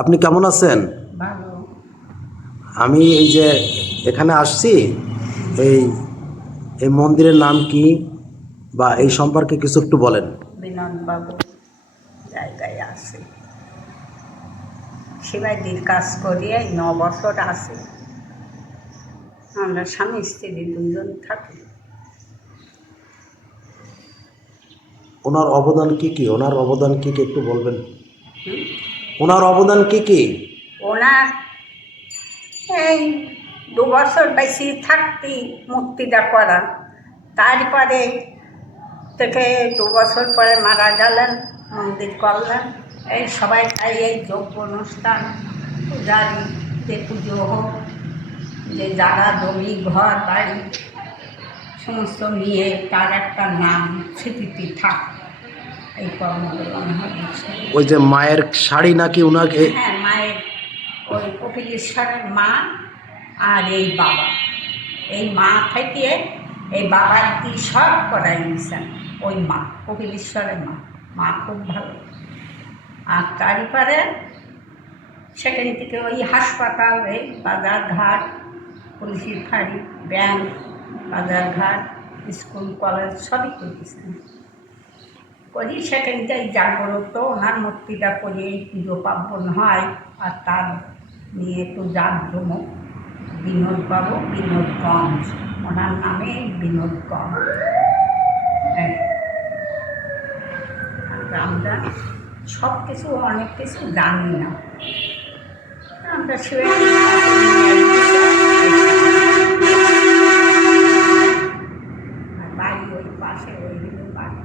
আপনি কেমন আছেন? ভালো। আমি এই যে এখানে আসছি, এই এই মন্দিরের নাম কি বা এই সম্পর্কে কিছু একটু বলেন। বিনোদবাবু জায়গায় আছে, শিবাইদির কাজ করিয়ে 9 বছর আছে। আমরা স্বামী স্ত্রী দুজন থাকি। ওনার অবদান কি কি? ওনার অবদান কি কি একটু বলবেন? হুম? ওনার অবদান কি কি? ওনার এই 2 বছর বেশি থাকতেই মুক্তিটা করা, তারপরে থেকে 2 বছর পরে মারা গেলেন, মন্দির করলেন। এই সবাই তাই এই যোগ্য অনুষ্ঠান, পূজারি যে পুজো হোক, যে যারা জমি ঘর বাড়ি সমস্ত নিয়ে তার একটা নাম স্মৃতি থাক, এই কর্মগুলো হচ্ছে। ওই যে মায়ের শাড়ি নাকি ওনাকে? হ্যাঁ, মায়ের ওই কপিলেশ্বরের মা আর এই বাবা, এই মা থেকে এই বাবার কি সব করাই নিয়েছেন ওই মা, কপিলেশ্বরের মা। মা খুব ভালো। আর তারপরে সেখান থেকে ওই হাসপাতাল, এই বাজারঘাট, পুলিশের ফাঁড়ি, ব্যাংক, বাজারঘাট, স্কুল কলেজ সবই করেছেন। করি সেখানটাই জাগ্রত, ওনার মূর্তিটা করে এই পুজো পার্বণ হয়। আর তার নিয়ে একটু জাঁকজমক। বিনোদবাবু, বিনোদগঞ্জ, ওনার নামে বিনোদগঞ্জ। আমরা সব কিছু, অনেক কিছু জানি না। আমরা বাড়ি ওই পাশে, ওই বাড়ি।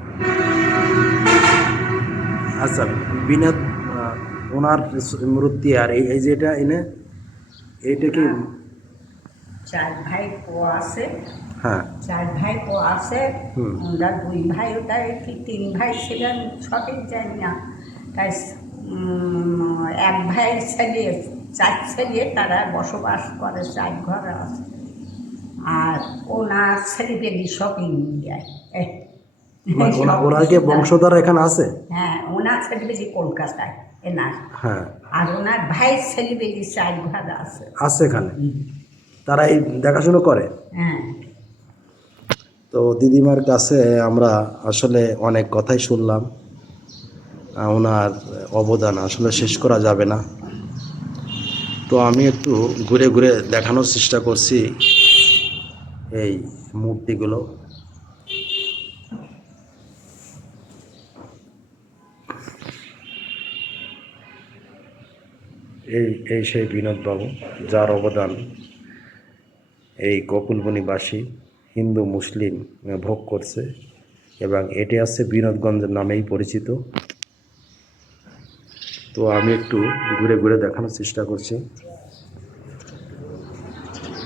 আচ্ছা, বিনোদ ওনার মূর্তি আর এই এই যেটা এনে এইটা কি? 4 ভাই পো আছে। হ্যাঁ। 4 ভাই পো আছে। হুম। ওরা 2 ভাই, ওটাই কি 3 ভাই ছিলেন সঠিক জানি না। তাই এক ভাইয়ের ছেলে, 4 ছেলে, তারা বসবাস করে, 4 ঘর আছে। আর ওনার ছেলেপেলে সব ইন্ডিয়ায়। ওনার কি বংশধর এখানে আছে? হ্যাঁ, ওনার ছেলেপেলে কলকাতায় এনার। হ্যাঁ, আর ওনার ভাইয়ের ছেলেপেলে 4 ঘর আছে। আছে এখানে। তারা এই দেখাশুনো করে। হ্যাঁ। তো দিদিমার কাছে আমরা আসলে অনেক কথাই শুনলাম। ওনার অবদান আসলে শেষ করা যাবে না। তো আমি একটু ঘুরে ঘুরে দেখানোর চেষ্টা করছি এই মূর্তিগুলো। এই সেই বিনোদবাবু, যার অবদান এই গোকুলবনিবাসী হিন্দু মুসলিম ভোগ করছে, এবং এটি আছে বিনোদগঞ্জের নামেই পরিচিত। তো আমি একটু ঘুরে ঘুরে দেখানোর চেষ্টা করছি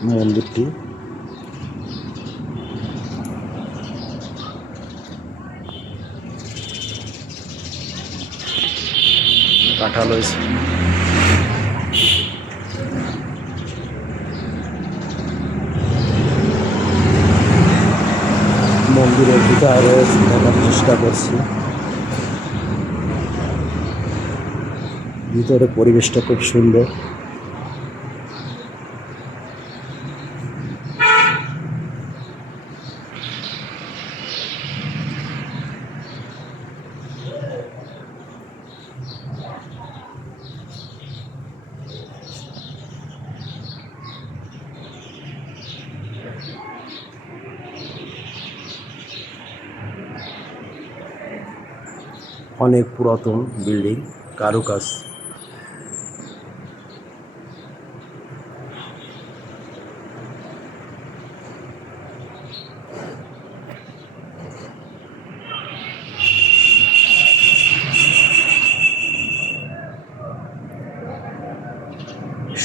মন্দিরটি। কাঁঠাল হয়েছে। মন্দিরের ভিতরে দেখার চেষ্টা করছি। ভিতরে পরিবেশটা খুব সুন্দর। অনেক পুরাতন বিল্ডিং, কারুকাজ।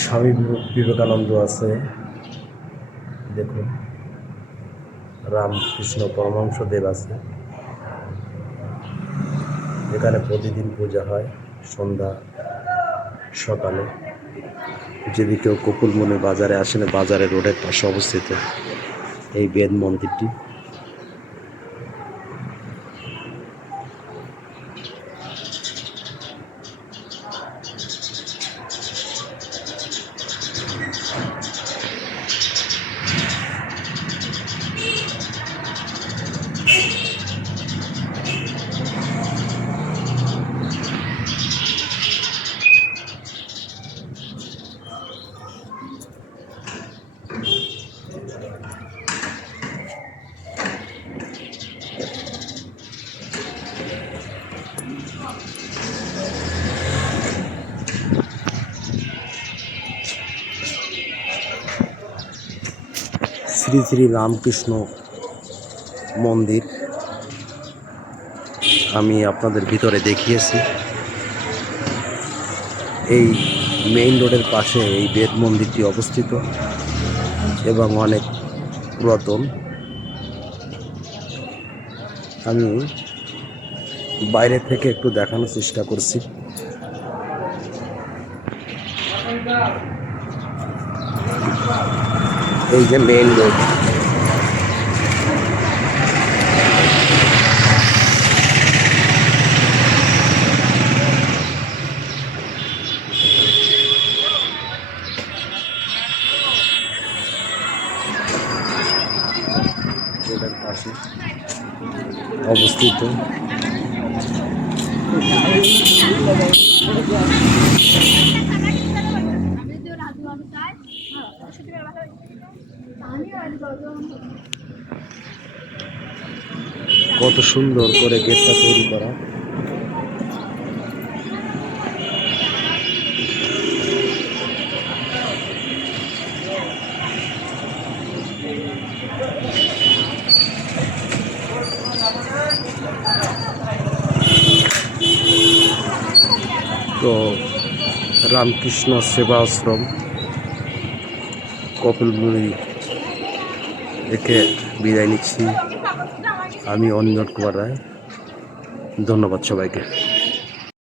স্বামী বিবেকানন্দ আছে, দেখুন। রামকৃষ্ণ পরমহংসদেব আছে। এখানে প্রতিদিন পূজা হয় সন্ধ্যা সকালে। যদি কেউ গোকুলবনি বাজারে আসেন, বাজারে রোডের পাশে অবস্থিত এই বেদ মন্দিরটি। শ্রী শ্রী রামকৃষ্ণ মন্দির আমি আপনাদের ভিতরে দেখিয়েছি। এই মেইন রোডের পাশে এই বেদ মন্দিরটি অবস্থিত এবং অনেক পুরাতন। আমি বাইরে থেকে একটু দেখানোর চেষ্টা করছি। এই যে মেইন রোড, রোডের পাশে অবস্থিত। কত সুন্দর করে গেটটা তৈরি করা। তো রামকৃষ্ণ সেবা আশ্রম কপিলমুনি থেকে বিদায় নিচ্ছি। আমি অনিন্দ কুমার রায়। ধন্যবাদ সবাইকে।